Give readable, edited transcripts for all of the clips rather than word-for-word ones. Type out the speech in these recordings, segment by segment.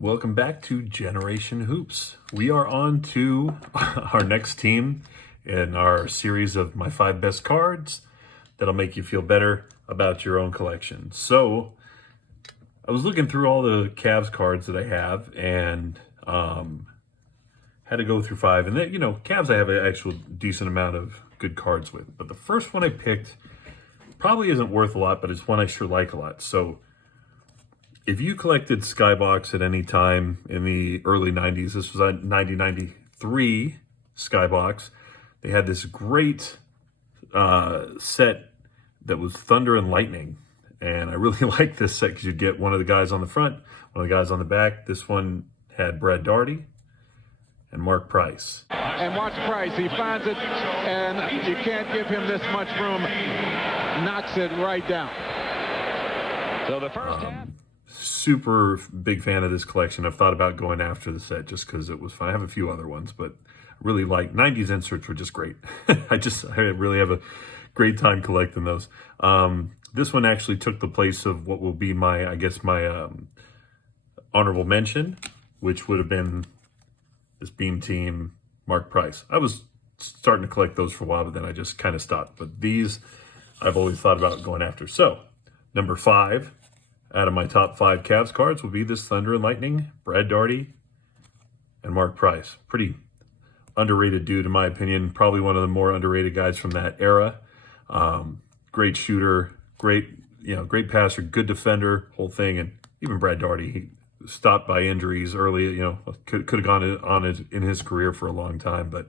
Welcome back to Generation Hoops. We are on to our next team in our series of my 5 best cards that'll make you feel better about your own collection. So I was looking through all the Cavs cards that I have and had to go through 5. And then, Cavs I have an actual decent amount of good cards with. But the first one I picked probably isn't worth a lot, but it's one I sure like a lot. So if you collected Skybox at any time in the early 90s, this was a 1993 Skybox. They had this great set that was Thunder and Lightning. And I really like this set because you'd get one of the guys on the front, one of the guys on the back. This one had Brad Daugherty and Mark Price. And watch Price. He finds it, and you can't give him this much room. Knocks it right down. So the first half. Super big fan of this collection. I've thought about going after the set just because it was fun. I have a few other ones, but I really like 90s inserts were just great. I really have a great time collecting those. This one actually took the place of what will be my honorable mention, which would have been this Beam Team Mark Price. I was starting to collect those for a while, but then I just kind of stopped. But these I've always thought about going after. So number 5 out of my top 5 Cavs cards will be this Thunder and Lightning, Brad Daugherty, and Mark Price. Pretty underrated dude, in my opinion. Probably one of the more underrated guys from that era. Great shooter, great passer, good defender, whole thing. And even Brad Daugherty, he stopped by injuries early. Could have gone on in his career for a long time, but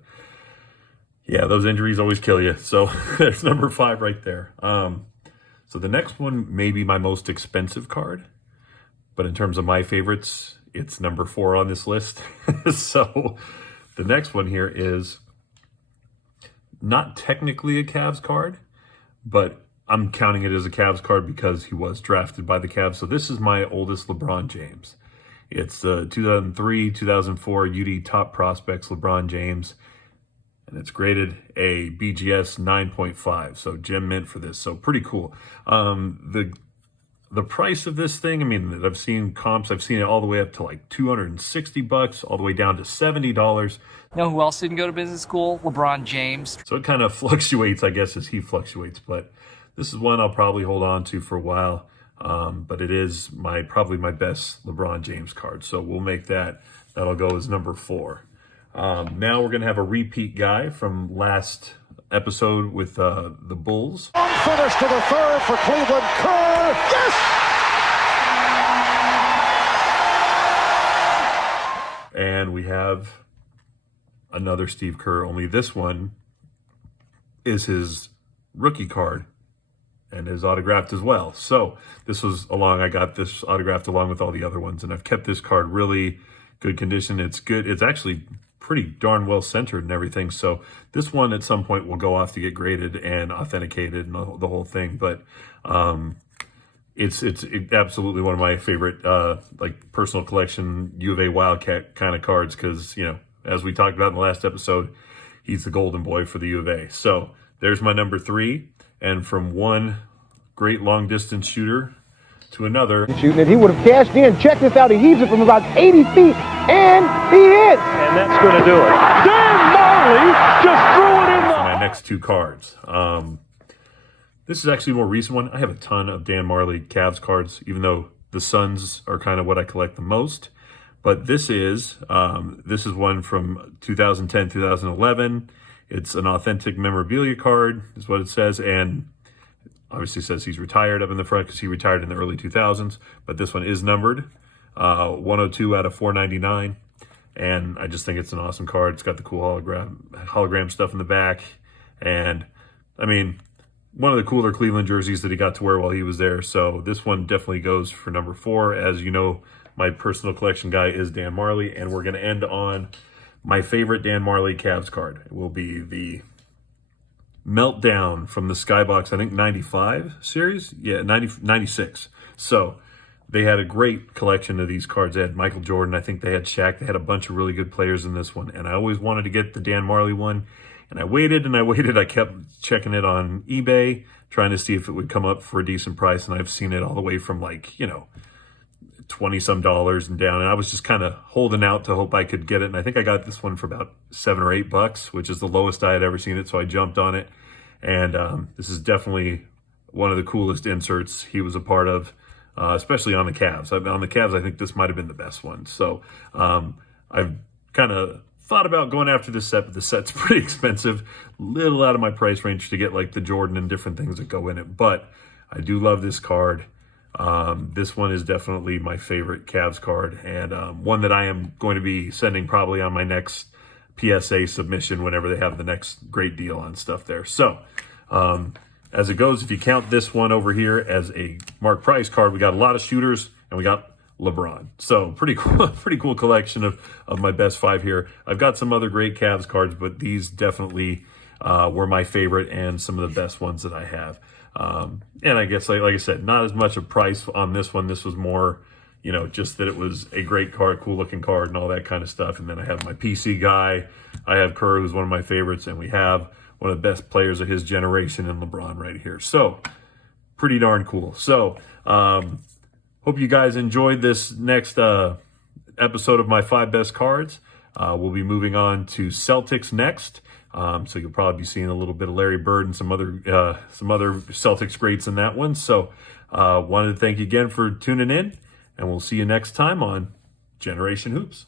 yeah, those injuries always kill you. So there's number 5 right there. So the next one may be my most expensive card, but in terms of my favorites, it's number 4 on this list. So the next one here is not technically a Cavs card, but I'm counting it as a Cavs card because he was drafted by the Cavs. So this is my oldest LeBron James. It's the 2003-2004 UD Top Prospects LeBron James. And it's graded a BGS 9.5, so gem mint for this. So pretty cool. The price of this thing, I mean, I've seen comps. I've seen it all the way up to like $260, all the way down to $70. Know who else didn't go to business school? LeBron James. So it kind of fluctuates, I guess, as he fluctuates. But this is one I'll probably hold on to for a while. But it is probably my best LeBron James card. So we'll make that'll go as number 4. Now we're going to have a repeat guy from last episode with the Bulls. Finish to the third for Cleveland. Kerr. Yes! And we have another Steve Kerr, only this one is his rookie card and is autographed as well. So I got this autographed along with all the other ones, and I've kept this card really good condition. It's good. It's actually pretty darn well centered and everything. So this one at some point will go off to get graded and authenticated and the whole thing. But it's absolutely one of my favorite personal collection U of A Wildcat kind of cards because, as we talked about in the last episode, he's the golden boy for the U of A. So there's my number 3. And from one great long distance shooter to another. Shooting it, he would have cashed in. Check this out. He heaves it from about 80 feet, and he hits. And that's going to do it. Dan Marley just threw it in the... My next 2 cards. This is actually a more recent one. I have a ton of Dan Marley Cavs cards, even though the Suns are kind of what I collect the most. But this is one from 2010, 2011. It's an authentic memorabilia card, is what it says, and obviously says he's retired up in the front because he retired in the early 2000s. But this one is numbered 102 out of 499. And I just think it's an awesome card. It's got the cool hologram stuff in the back. And, I mean, one of the cooler Cleveland jerseys that he got to wear while he was there. So this one definitely goes for number 4. As you know, my personal collection guy is Dan Marley. And we're going to end on my favorite Dan Marley Cavs card. It will be the Meltdown from the Skybox, I think 95 series? Yeah, 96. So they had a great collection of these cards. They had Michael Jordan. I think they had Shaq. They had a bunch of really good players in this one. And I always wanted to get the Dan Marley one. And I waited and I waited. I kept checking it on eBay, trying to see if it would come up for a decent price. And I've seen it all the way from $20 some and down, and I was just kind of holding out to hope I could get it. And I think I got this one for about $7 or $8, which is the lowest I had ever seen it. So I jumped on it, and this is definitely one of the coolest inserts he was a part of, especially on the Cavs. On the Cavs, I think this might have been the best one. So I've kind of thought about going after this set, but the set's pretty expensive, little out of my price range to get like the Jordan and different things that go in it. But I do love this card. This one is definitely my favorite Cavs card, and one that I am going to be sending probably on my next PSA submission whenever they have the next great deal on stuff there. So as it goes, if you count this one over here as a Mark Price card, we got a lot of shooters and we got LeBron. So pretty cool collection of my best 5 here. I've got some other great Cavs cards, but these definitely were my favorite and some of the best ones that I have. And I guess, like I said, not as much a price on this one. This was more, you know, just that it was a great card, cool looking card and all that kind of stuff. And then I have my PC guy. I have Kerr, who's one of my favorites, and we have one of the best players of his generation in LeBron right here. So pretty darn cool. So hope you guys enjoyed this next episode of my 5 best cards. We'll be moving on to Celtics next. So you'll probably be seeing a little bit of Larry Bird and some other Celtics greats in that one. So wanted to thank you again for tuning in, and we'll see you next time on Generation Hoops.